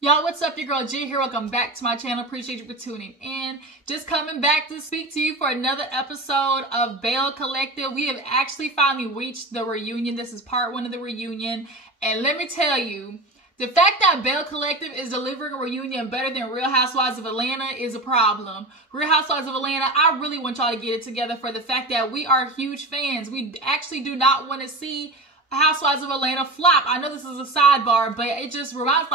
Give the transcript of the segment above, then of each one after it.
Y'all, what's up? Your girl G here. Welcome back to my channel. Appreciate you for tuning in. Just coming back to speak to you for another episode of Belle Collective. We have actually finally reached the reunion. This is part 1 of the reunion. And let me tell you, the fact that Belle Collective is delivering a reunion better than Real Housewives of Atlanta is a problem. Real Housewives of Atlanta, I really want y'all to get it together for the fact that we are huge fans. We actually do not want to see Housewives of Atlanta flop. I know this is a sidebar, but it just reminds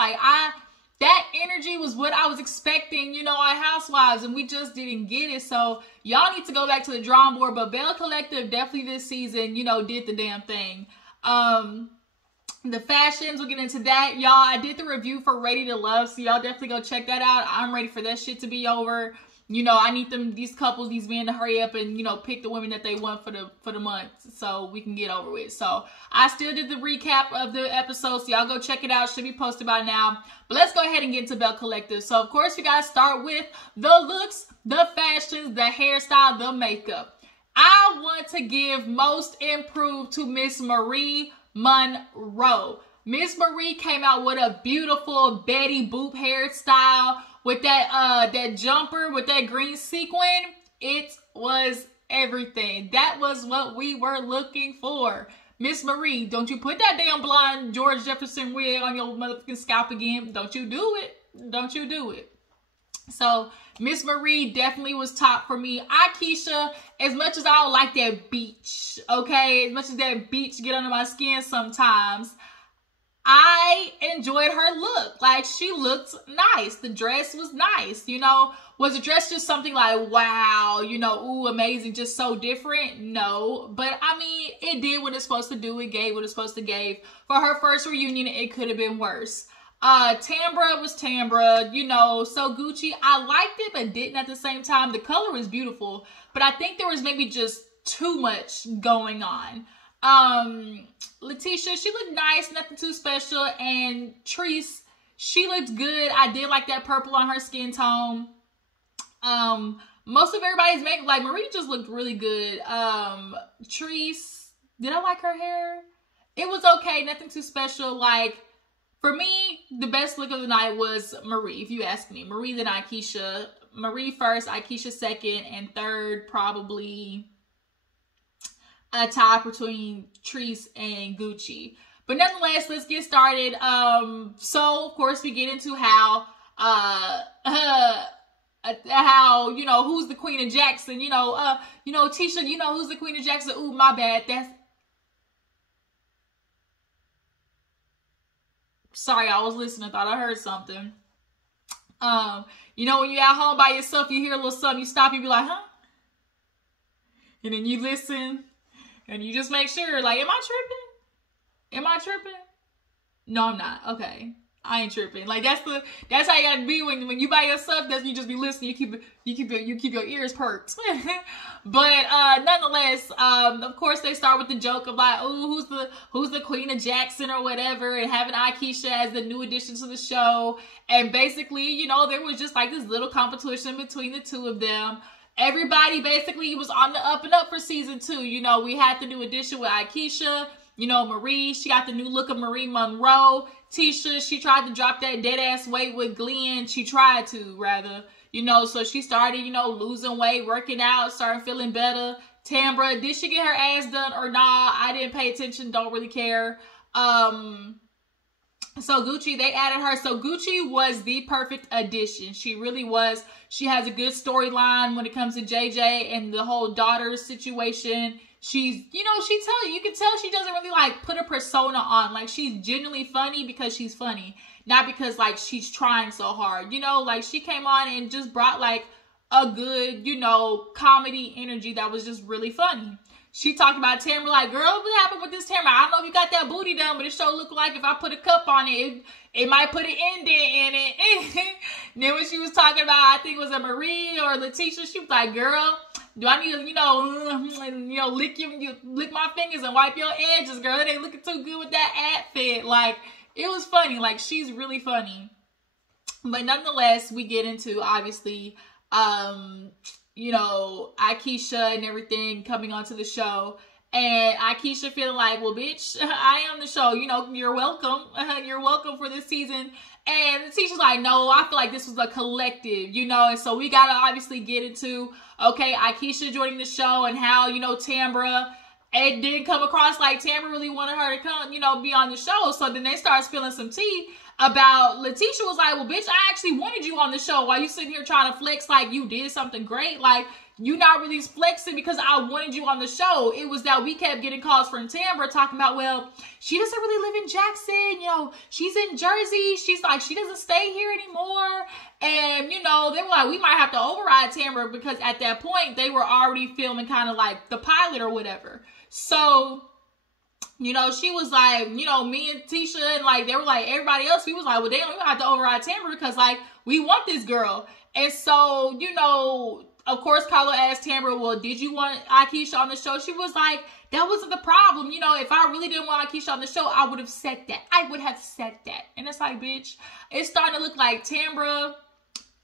that energy was what I was expecting, you know, on Housewives, and we just didn't get it. So y'all need to go back to the drawing board. But Belle Collective definitely this season, you know, did the damn thing. The fashions, we'll get into that. Y'all, I did the review for Ready to Love, so y'all definitely go check that out. I'm ready for that shit to be over. You know, I need these couples, these men to hurry up and, you know, pick the women that they want for the month so we can get over with. So I still did the recap of the episode, so y'all go check it out. Should be posted by now. But let's go ahead and get into Belle Collective. So of course we gotta start with the looks, the fashions, the hairstyle, the makeup. I want to give most improved to Miss Marie Monroe. Miss Marie came out with a beautiful Betty Boop hairstyle with that jumper with that green sequin. It was everything. That was what we were looking for. Miss Marie, don't you put that damn blonde George Jefferson wig on your motherfucking scalp again. Don't you do it. Don't you do it. So Miss Marie definitely was top for me. Aikisha, as much as I don't like that beach, okay, as much as that beach get under my skin sometimes, I enjoyed her look. Like, she looked nice. The dress was nice, you know. Was the dress just something like, wow, you know, ooh, amazing, just so different? No. But, I mean, it did what it's supposed to do. It gave what it's supposed to give. For her first reunion, it could have been worse. Tambra was Tambra, you know, so Gucci, I liked it, but didn't at the same time. The color was beautiful, but I think there was maybe just too much going on. Lateshia, she looked nice, nothing too special. And Treese, she looked good. I did like that purple on her skin tone. Most of everybody's makeup, like Marie just looked really good. Treese, did I like her hair? It was okay, nothing too special. Like, for me, the best look of the night was Marie, if you ask me. Marie, then Aikisha. Marie first, Aikisha second, and third probably a tie between Treese and Gucci. But nonetheless, let's get started. So of course we get into how you know, who's the Queen of Jackson, you know, Tisha, you know who's the Queen of Jackson. Ooh, my bad. Sorry, I was listening. I thought I heard something. You know, when you're at home by yourself, you hear a little something, you stop, you be like, huh? And then you listen. And you just make sure, like, am I tripping? Am I tripping? No, I'm not. Okay. I ain't tripping. Like, that's how you gotta be when you by yourself. That's you just be listening. You keep your ears perked. But nonetheless, of course they start with the joke of like, oh, who's the Queen of Jackson or whatever, and having Aikisha as the new addition to the show. And basically, you know, there was just like this little competition between the two of them. Everybody basically was on the up and up for season 2. You know, we had the new addition with Aikisha. You know, Marie, she got the new look of Marie Monroe. Tisha, she tried to drop that dead ass weight with Glen. She tried to, rather. You know, so she started, you know, losing weight, working out, started feeling better. Tambra, did she get her ass done or not? I didn't pay attention, don't really care. So Gucci, they added her. So Gucci was the perfect addition. She really was. She has a good storyline when it comes to JJ and the whole daughter situation. She's, you know, you can tell she doesn't really like put a persona on. Like, she's genuinely funny because she's funny. Not because like she's trying so hard. You know, like she came on and just brought like a good, you know, comedy energy that was just really funny. She talked about Tambra, like, girl, what happened with this Tambra? I don't know if you got that booty done, but it sure look like if I put a cup on it, it might put an indent in it. Then when she was talking about, I think it was a Marie or Lateshia, she was like, girl, do I need to, you know, lick my fingers and wipe your edges, girl? It ain't looking too good with that outfit. Like, it was funny. Like, she's really funny. But nonetheless, we get into, obviously, you know, Aikisha and everything coming onto the show. And Aikisha feeling like, well, bitch, I am the show. You know, you're welcome. You're welcome for this season. And Lateshia's like, no, I feel like this was a collective, you know. And so we got to obviously get into, okay, Aikisha joining the show and how, you know, Tambra, it didn't come across like Tambra really wanted her to come, you know, be on the show. So then they start spilling some tea about Lateshia was like, well, bitch, I actually wanted you on the show while you sitting here trying to flex like you did something great. Like, you not really flexing because I wanted you on the show. It was that we kept getting calls from Tambra talking about, well, she doesn't really live in Jackson. You know, she's in Jersey. She's like, she doesn't stay here anymore. And, you know, they were like, we might have to override Tambra because at that point, they were already filming kind of like the pilot or whatever. So, you know, she was like, you know, me and Tisha and like, they were like, everybody else, we was like, well, damn, we have to override Tambra because like, we want this girl. And so, you know, of course, Carla asked Tambra, well, did you want Aikisha on the show? She was like, that wasn't the problem. You know, if I really didn't want Aikisha on the show, I would have said that. I would have said that. And it's like, bitch, it's starting to look like Tambra,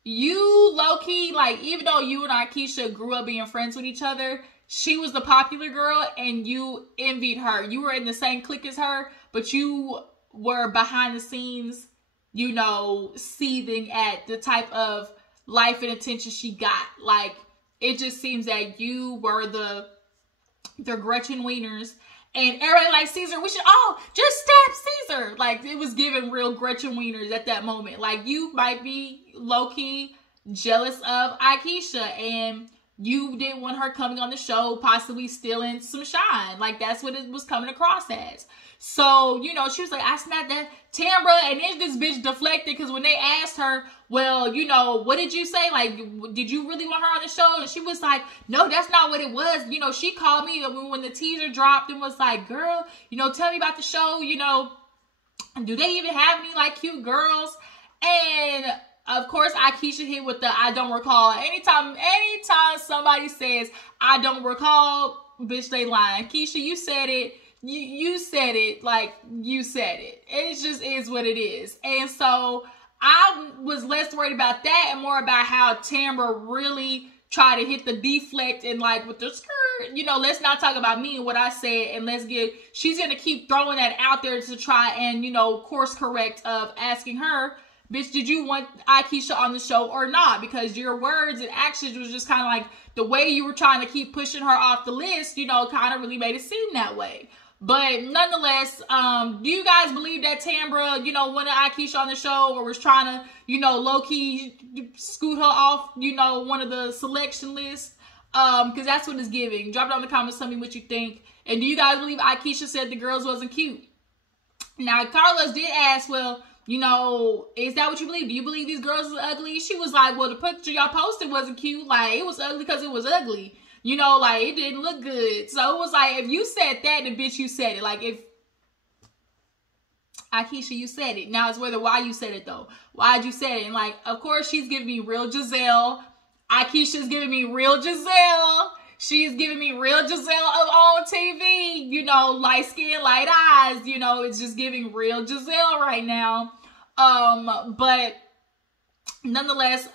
you low-key, like, even though you and Aikisha grew up being friends with each other, she was the popular girl and you envied her. You were in the same clique as her, but you were behind the scenes, you know, seething at the type of life and attention she got. Like, it just seems that you were the Gretchen Wieners, and everybody like, Caesar, we should all just stab Caesar. Like, it was giving real Gretchen Wieners at that moment. Like, you might be low-key jealous of Aikisha, and you didn't want her coming on the show, possibly stealing some shine. Like, that's what it was coming across as. So, you know, she was like, I snapped that Tambra, and then this bitch deflected because when they asked her, well, you know, what did you say? Like, did you really want her on the show? And she was like, no, that's not what it was. You know, she called me when the teaser dropped and was like, girl, you know, tell me about the show. You know, do they even have any, like, cute girls? And of course, Aikisha hit with the I don't recall. Anytime somebody says, I don't recall, bitch, they lying. Keisha, you said it. You said it, like, you said it. It just is what it is. And so I was less worried about that and more about how Tambra really tried to hit the deflect and like with the skirt, you know, let's not talk about me and what I said, and let's get, she's going to keep throwing that out there to try and, you know, course correct of asking her, bitch, did you want Aikisha on the show or not? Because your words and actions was just kind of like the way you were trying to keep pushing her off the list, you know, kind of really made it seem that way. But nonetheless, do you guys believe that Tambra, you know, wanted Aikisha on the show or was trying to, you know, low-key scoot her off, you know, one of the selection lists? Because that's what it's giving. Drop it down in the comments, tell me what you think. And do you guys believe Aikisha said the girls wasn't cute? Now, Carlos did ask, well, you know, is that what you believe? Do you believe these girls are ugly? She was like, well, the picture y'all posted wasn't cute. Like, it was ugly because it was ugly. You know, like, it didn't look good. So it was like, if you said that, then bitch, you said it. Like, if Aikisha, you said it. Now it's whether why you said it, though. Why'd you say it? And, like, of course, she's giving me real Giselle. Aikisha's giving me real Giselle. She's giving me real Giselle on TV. You know, light skin, light eyes. You know, it's just giving real Giselle right now. But nonetheless,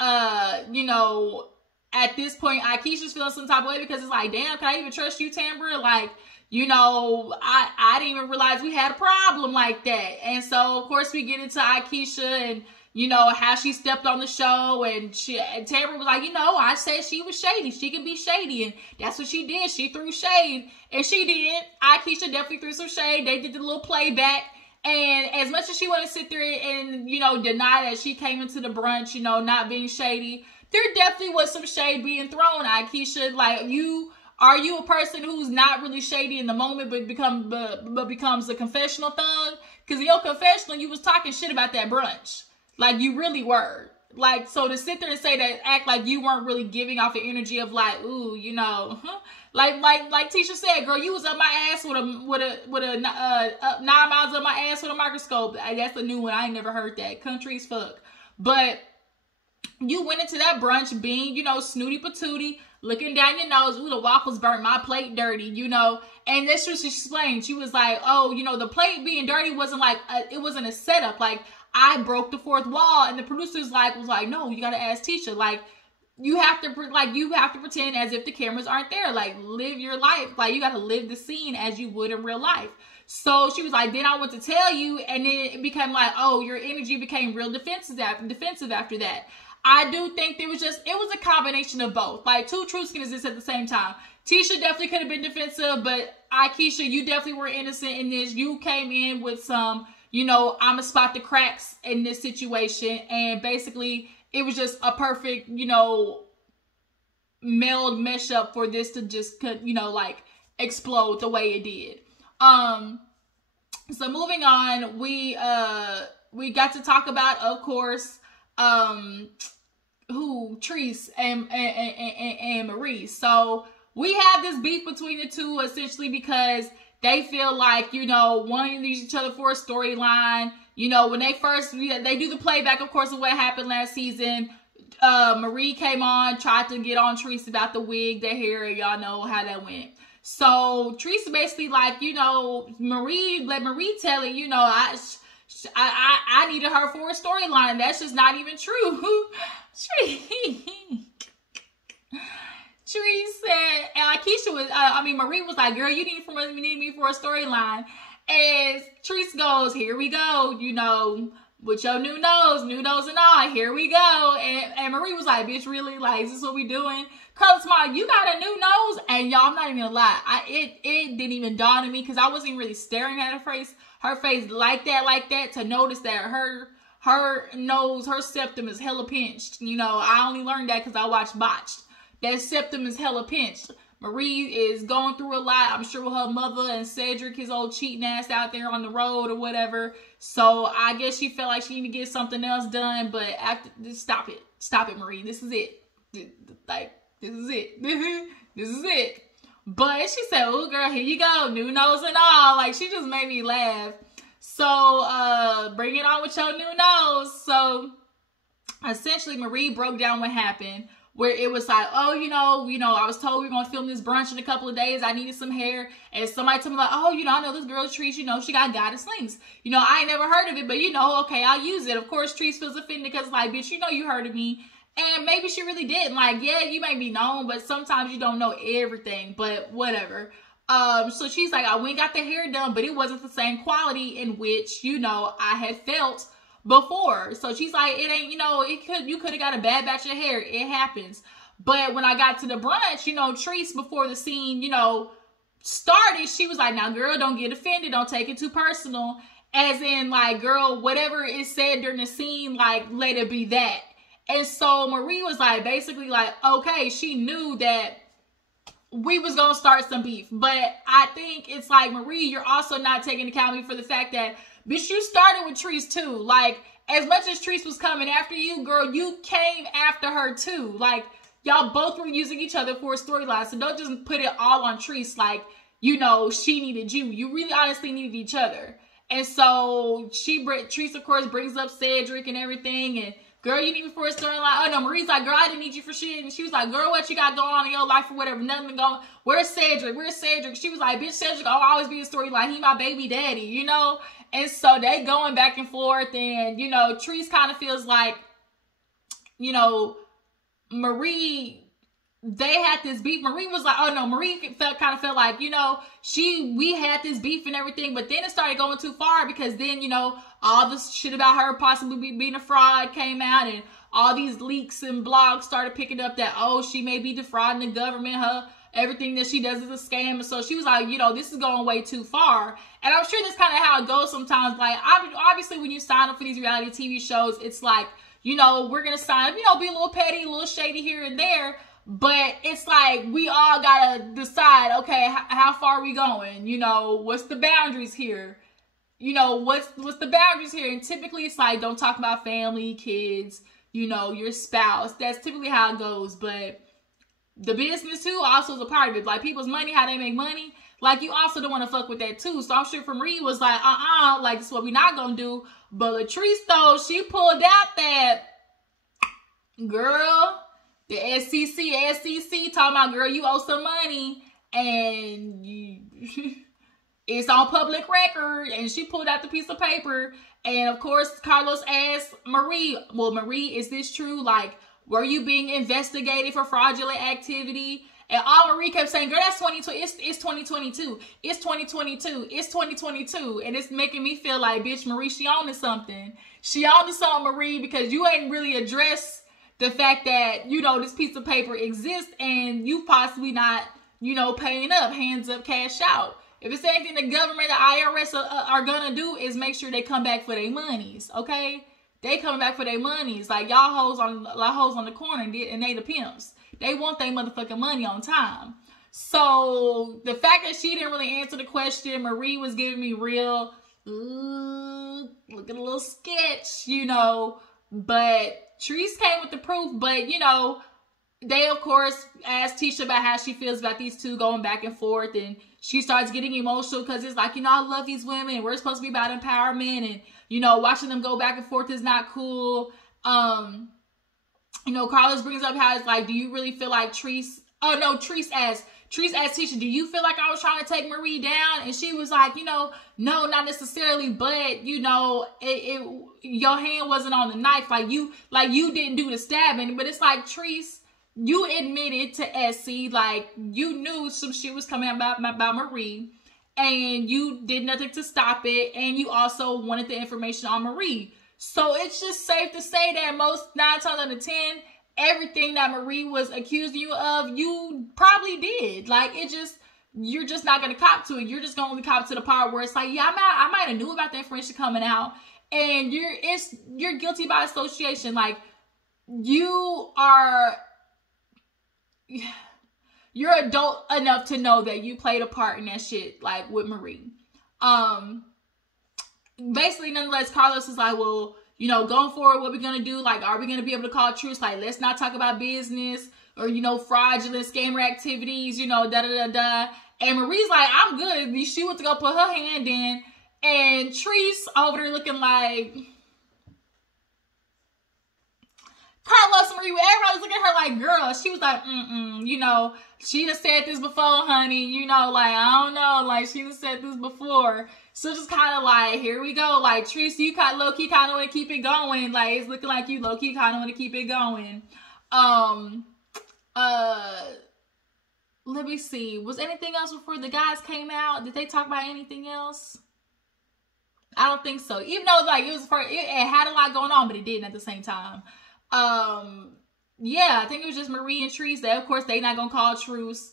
you know, at this point, Aikisha's feeling some type of way because it's like, damn, can I even trust you, Tambra? Like, you know, I didn't even realize we had a problem like that. And so, of course, we get into Aikisha and, you know, how she stepped on the show. And Tambra was like, you know, I said she was shady. She can be shady. And that's what she did. She threw shade. And she did. Aikisha definitely threw some shade. They did the little playback. And as much as she wanted to sit there and, you know, deny that she came into the brunch, you know, not being shady, there definitely was some shade being thrown, Aikisha. Like, are you a person who's not really shady in the moment, but becomes a confessional thug? Because in your confessional, you was talking shit about that brunch. Like, you really were. Like, so to sit there and say that, act like you weren't really giving off the energy of like, ooh, you know, like Tisha said, girl, you was up my ass with a 9 miles up my ass with a microscope. That's a new one. I ain't never heard that. Country as fuck. But you went into that brunch being, you know, snooty patootie, looking down your nose. Ooh, the waffles burnt my plate dirty, you know. And that's what she explained. She was like, oh, you know, the plate being dirty wasn't like, it wasn't a setup. Like, I broke the fourth wall. And the producers was like, no, you got to ask Tisha. Like, you have to pretend as if the cameras aren't there. Like, live your life. Like, you got to live the scene as you would in real life. So she was like, then I want to tell you, and then it became like, oh, your energy became real defensive after that. I do think it was a combination of both. Like, two truths can exist at the same time. Tisha definitely could have been defensive, but Aikisha, you definitely were innocent in this. You came in with some, you know, I'ma spot the cracks in this situation, and basically it was just a perfect, you know, meld mesh up for this to just, you know, like, explode the way it did. So moving on, we got to talk about, of course, Treese and Marie. So we have this beef between the two, essentially because they feel like, you know, wanting to use each other for a storyline. You know, when they do the playback, of course, of what happened last season. Marie came on, tried to get on Treese about the wig, the hair, and y'all know how that went. So Treese basically like, you know, let Marie tell it, you know, I needed her for a storyline. That's just not even true. Treese said, and Aikisha was, Marie was like, girl, you need me for a storyline. And Treese goes, here we go, you know, with your new nose and all, here we go. And Marie was like, bitch, really? Like, is this what we doing? Carlos Smart, you got a new nose? And y'all, I'm not even gonna lie, it didn't even dawn on me because I wasn't even really staring at her face like that to notice that her nose, her septum is hella pinched. You know, I only learned that because I watched Botched. That septum is hella pinched. Marie is going through a lot, I'm sure, with her mother and Cedric, his old cheating ass out there on the road or whatever. So I guess she felt like she needed to get something else done. But stop it, Marie. This is it. Like, this is it. This is it. But she said, oh, girl, here you go. New nose and all. Like, she just made me laugh. So, bring it on with your new nose. So, essentially, Marie broke down what happened. Where it was like, oh, you know, I was told we were going to film this brunch in a couple of days. I needed some hair. And somebody told me like, oh, you know, I know this girl, Treese, you know, she got goddess links. You know, I ain't never heard of it, but you know, okay, I'll use it. Of course, Treese feels offended because like, bitch, you know, you heard of me. And maybe she really didn't. Like, yeah, you may be known, but sometimes you don't know everything, but whatever. So she's like, I went and got the hair done, but it wasn't the same quality in which, you know, I had felt before. So she's like, it ain't, you know, you could have got a bad batch of hair. It happens. But when I got to the brunch, you know, Treese, before the scene, you know, started, she was like, now, girl, don't get offended. Don't take it too personal. As in, like, girl, whatever is said during the scene, like, let it be that. And so Marie was like, basically like, okay, she knew that we was going to start some beef. But I think it's like, Marie, you're also not taking account for the fact that, bitch, you started with Treese too. Like, as much as Treese was coming after you, girl, you came after her too. Like, y'all both were using each other for a storyline. So don't just put it all on Treese like, you know, she needed you. You really honestly needed each other. And so Treese, of course, brings up Cedric and everything. And, girl, you need me for a storyline. Oh, no, Marie's like, girl, I didn't need you for shit. And she was like, girl, what you got going on in your life or whatever? Nothing going. Where's Cedric? Where's Cedric? She was like, bitch, Cedric, I'll always be a storyline. He my baby daddy, you know? And so they going back and forth. And, you know, Treese kind of feels like, you know, Marie, they had this beef. Marie was like, oh no, Marie kind of felt like, you know, we had this beef and everything, but then it started going too far because then, you know, all this shit about her possibly being a fraud came out and all these leaks and blogs started picking up that, oh, she may be defrauding the government, everything that she does is a scam. And so she was like, you know, this is going way too far. And I'm sure that's kind of how it goes sometimes. Like, obviously when you sign up for these reality TV shows, it's like, you know, we're going to sign up, you know, be a little petty, a little shady here and there. But it's like, we all got to decide, okay, how far are we going? You know, what's the boundaries here? You know, what's the boundaries here? And typically it's like, don't talk about family, kids, you know, your spouse. That's typically how it goes. But the business too also is a part of it. Like, people's money, how they make money. Like, you also don't want to fuck with that too. So I'm sure Marie was like, like, this is what we're not going to do. But Latrice, though, she pulled out that, girl, the SEC talking about, girl, you owe some money. And it's on public record. And she pulled out the piece of paper. And, of course, Carlos asked Marie, well, Marie, is this true? Like, were you being investigated for fraudulent activity? And all Marie kept saying, girl, that's 2020. It's 2022. It's 2022. It's 2022. And it's making me feel like, bitch, Marie, she on to something. She on to something, Marie, because you ain't really addressed the fact that, you know, this piece of paper exists and you possibly not, you know, paying up, hands up, cash out. If it's anything the government, the IRS are gonna do is make sure they come back for their monies, okay? They coming back for their monies. Like, y'all hoes on the corner and they the pimps. They want their motherfucking money on time. So the fact that she didn't really answer the question, Marie was giving me real, look at a little sketch, you know. But Treese came with the proof. But, you know, they, of course, asked Tisha about how she feels about these two going back and forth. And she starts getting emotional because it's like, you know, I love these women. We're supposed to be about empowerment. And, you know, watching them go back and forth is not cool. You know, Carlos brings up how it's like, do you really feel like Treese asked Tisha, do you feel like I was trying to take Marie down? And she was like, you know, no, not necessarily, but, you know, your hand wasn't on the knife. Like you didn't do the stabbing. But it's like, Treese, you admitted to Essie, like, you knew some shit was coming out about Marie, and you did nothing to stop it, and you also wanted the information on Marie. So it's just safe to say that 9 times out of 10, everything that Marie was accusing you of, you probably did. Like, you're just not gonna cop to it. You're just gonna only cop to the part where it's like, yeah, I might have knew about the information coming out, and you're guilty by association. Like, you're adult enough to know that you played a part in that shit, like, with Marie. Basically, nonetheless, Carlos is like, well, you know, going forward, what we gonna do? Like, are we gonna be able to call truce? Like, let's not talk about business or, you know, fraudulent scammer activities, you know, da-da-da-da. And Marie's like, I'm good. She went to go put her hand in, and Treese over there looking like... Carlos and Marie, everybody was looking at her like, girl. She was like, you know, she done said this before, honey. You know, like, I don't know. Like, she done said this before. So just kind of like, here we go. Like, Treese, you kind of low-key kind of want to keep it going. Like, it's looking like you low-key kind of want to keep it going. Let me see. Was anything else before the guys came out? Did they talk about anything else? I don't think so. Even though, like, it had a lot going on, but it didn't at the same time. Yeah, I think it was just Marie and Treese. That, of course, they not gonna call truce.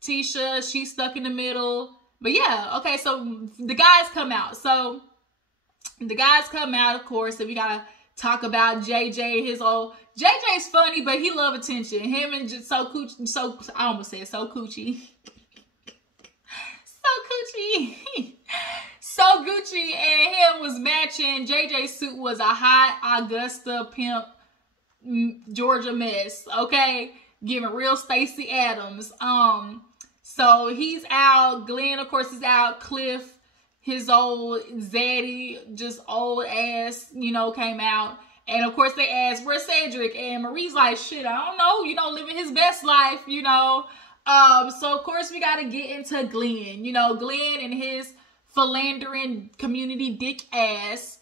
Tisha, she's stuck in the middle. But yeah, okay, so the guys come out. So the guys come out, of course, and we gotta talk about JJ, his old... JJ's funny, but he love attention. Him and just I almost said so coochie. So coochie. So Gucci and him was matching. JJ's suit was a hot Augusta pimp Georgia mess, okay? Giving real Stacey Adams. So he's out. Glen, of course, is out. Cliff, his old zaddy, just old ass, you know, came out. And of course they asked, where's Cedric? And Marie's like, shit, I don't know, you know, living his best life, you know. So of course we gotta get into Glen. You know, Glen and his philandering community dick ass,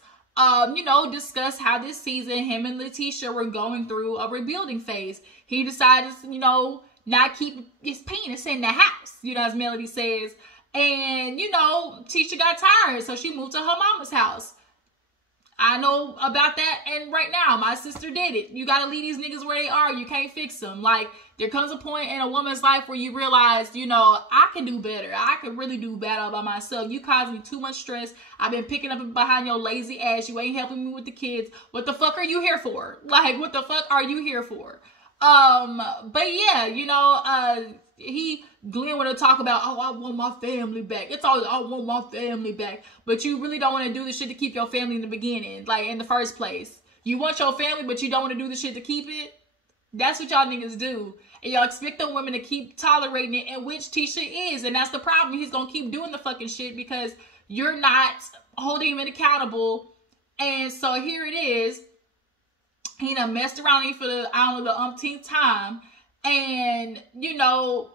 you know, discuss how this season him and Lateshia were going through a rebuilding phase. He decided, you know, not keep his penis in the house, you know, as Melody says. And, you know, Tisha got tired, so she moved to her mama's house. I know about that, and right now, my sister did it. You gotta leave these niggas where they are. You can't fix them. Like, there comes a point in a woman's life where you realize, you know, I can do better. I can really do better by myself. You cause me too much stress. I've been picking up behind your lazy ass. You ain't helping me with the kids. What the fuck are you here for? Like, what the fuck are you here for? But yeah, you know, Glen want to talk about, oh, I want my family back. It's always, I want my family back. But you really don't want to do the shit to keep your family in the beginning, like in the first place. You want your family, but you don't want to do the shit to keep it. That's what y'all niggas do. And y'all expect the women to keep tolerating it, and which Tisha is. And that's the problem. He's going to keep doing the fucking shit because you're not holding him accountable. And so here it is. He done messed around me for the, I don't know, the umpteenth time. And, you know,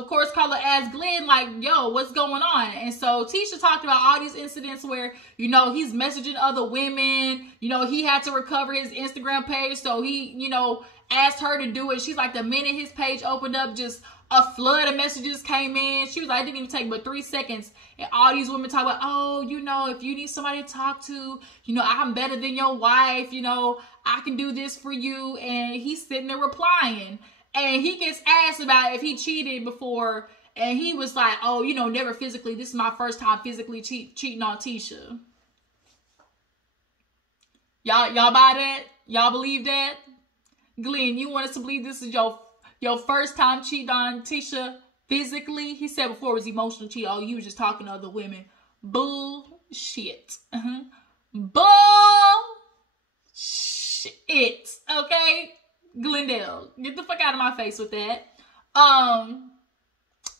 of course, Carla asked Glen, like, yo, what's going on? And so Tisha talked about all these incidents where, you know, he's messaging other women. You know, he had to recover his Instagram page. So he, you know, asked her to do it. She's like, the minute his page opened up, just a flood of messages came in. She was like, it didn't even take but 3 seconds. And all these women talk about, oh, you know, if you need somebody to talk to, you know, I'm better than your wife. You know, I can do this for you. And he's sitting there replying. And he gets asked about if he cheated before. And he was like, oh, you know, never physically. This is my first time physically cheating on Tisha. Y'all buy that? Y'all believe that? Glen, you want us to believe this is your first time cheating on Tisha physically? He said before it was emotional cheat. Oh, you was just talking to other women. Bullshit. Bullshit. Okay? Glendale, get the fuck out of my face with that.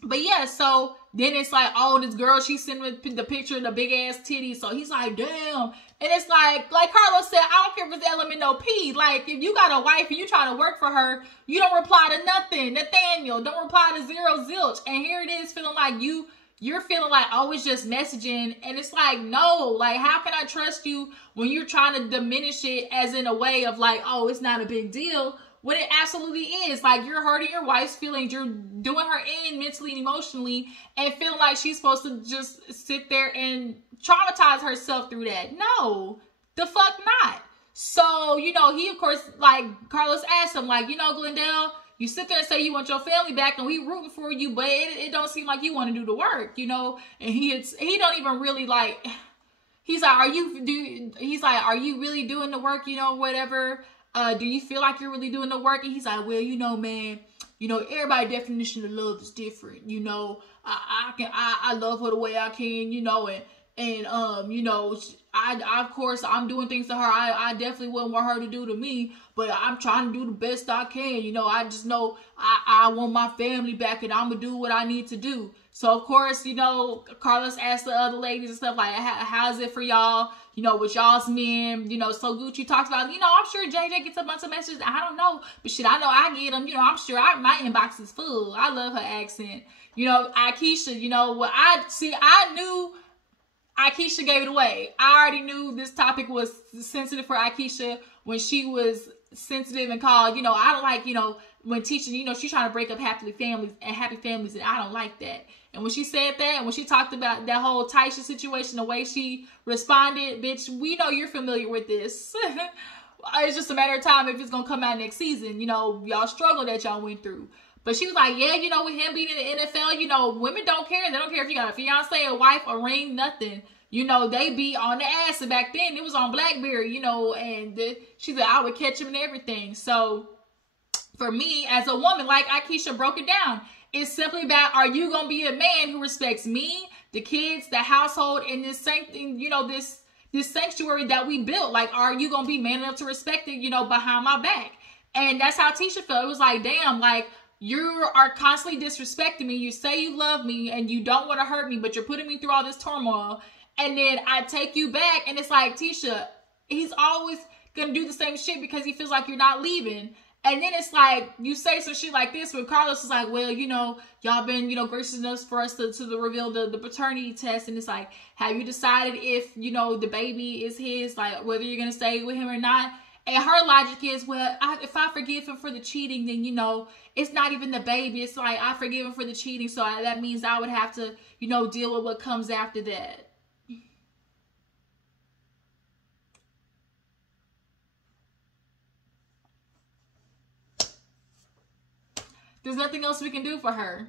But yeah, so then it's like, oh, this girl, she's sending the picture of the big ass titties. So he's like, damn. And it's like Carlos said, I don't care if it's LMNOP. Like, if you got a wife and you trying to work for her, you don't reply to nothing. Nathaniel, don't reply to zero zilch. And here it is feeling like you're feeling like, oh, it's just messaging. And it's like, no, like, how can I trust you when you're trying to diminish it as in a way of like, oh, it's not a big deal, when it absolutely is. Like, you're hurting your wife's feelings. You're doing her in mentally and emotionally and feeling like she's supposed to just sit there and traumatize herself through that. No, the fuck not. So, you know, he, of course, like, Carlos asked him, like, you know, Glendale, you sit there and say you want your family back and we rooting for you, but it don't seem like you want to do the work, you know? And he don't even really, like, he's like, are you really doing the work, you know, whatever? Do you feel like you're really doing the work? And he's like, well, you know, man, you know, everybody's definition of love is different. You know, I love her the way I can, you know, and you know, of course, I'm doing things to her I definitely wouldn't want her to do to me, but I'm trying to do the best I can. You know, I just know I want my family back and I'm going to do what I need to do. So, of course, you know, Carlos asked the other ladies and stuff like, how's it for y'all, you know, with y'all's men, you know? So Gucci talks about, you know, I'm sure JJ gets a bunch of messages. I don't know, but shit, I know I get them. You know, I'm sure my inbox is full. I love her accent. You know, Aikisha, you know, what I knew Aikisha gave it away. I already knew this topic was sensitive for Aikisha when she was sensitive and called, you know, I don't like, you know, when teaching, you know, she's trying to break up happy families, and I don't like that. And when she said that, and when she talked about that whole Taisha situation, the way she responded, bitch, we know you're familiar with this. It's just a matter of time if it's gonna come out next season. You know, y'all struggle that y'all went through. But she was like, yeah, you know, with him being in the NFL, you know, women don't care. They don't care if you got a fiance, a wife, a ring, nothing. You know, they be on the ass. And back then, it was on BlackBerry, you know, and she said, I would catch him and everything. So, for me, as a woman, like Aikisha broke it down, it's simply about, are you going to be a man who respects me, the kids, the household, and this you know, this sanctuary that we built? Like, are you going to be man enough to respect it, you know, behind my back? And that's how Tisha felt. It was like, damn, like, you are constantly disrespecting me. You say you love me and you don't want to hurt me, but you're putting me through all this turmoil. And then I take you back, and it's like, Tisha, he's always going to do the same shit because he feels like you're not leaving. And then it's like, you say some shit like this, where Carlos is like, well, you know, y'all been, you know, gracious enough for us to reveal the paternity test. And it's like, have you decided if, you know, the baby is his, like, whether you're going to stay with him or not? And her logic is, well, if I forgive him for the cheating, then, you know, it's not even the baby. It's like, I forgive him for the cheating. So that means I would have to, you know, deal with what comes after that. There's nothing else we can do for her.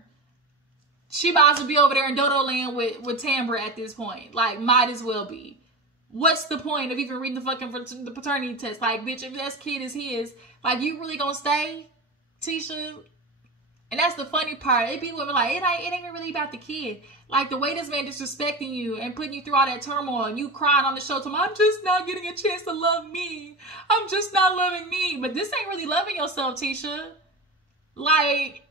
She might as well be over there in Dodo Land with Tambra at this point. Like, might as well be. What's the point of even reading the paternity test? Like, bitch, if that kid is his, like, you really gonna stay, Tisha? And that's the funny part. It be women like, it ain't even really about the kid. Like, the way this man disrespecting you and putting you through all that turmoil, and you crying on the show to him, I'm just not getting a chance to love me. I'm just not loving me. But this ain't really loving yourself, Tisha. Like,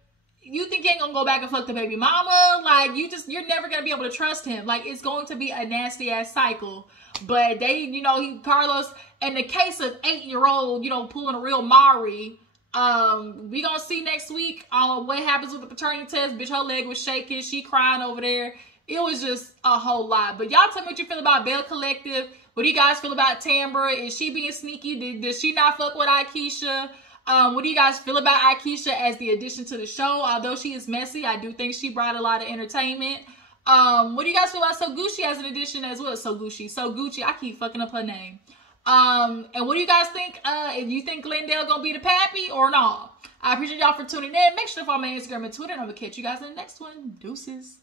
you think you ain't gonna go back and fuck the baby mama? Like, you're never gonna be able to trust him. Like, it's going to be a nasty ass cycle. But they, you know, Carlos, in the case of 8-year-old, you know, pulling a real Mari, We gonna see next week on what happens with the paternity test. Bitch, her leg was shaking. She crying over there. It was just a whole lot. But y'all tell me what you feel about Belle Collective. What do you guys feel about Tambra? Is she being sneaky? Does she not fuck with Aikisha? What do you guys feel about Aikisha as the addition to the show? Although she is messy, I do think she brought a lot of entertainment. What do you guys feel about So Gucci as an addition as well? So Gucci. I keep fucking up her name. And what do you guys think? If you think Glendale gonna be the pappy or not? I appreciate y'all for tuning in. Make sure to follow my Instagram and Twitter, and I'm gonna catch you guys in the next one. Deuces.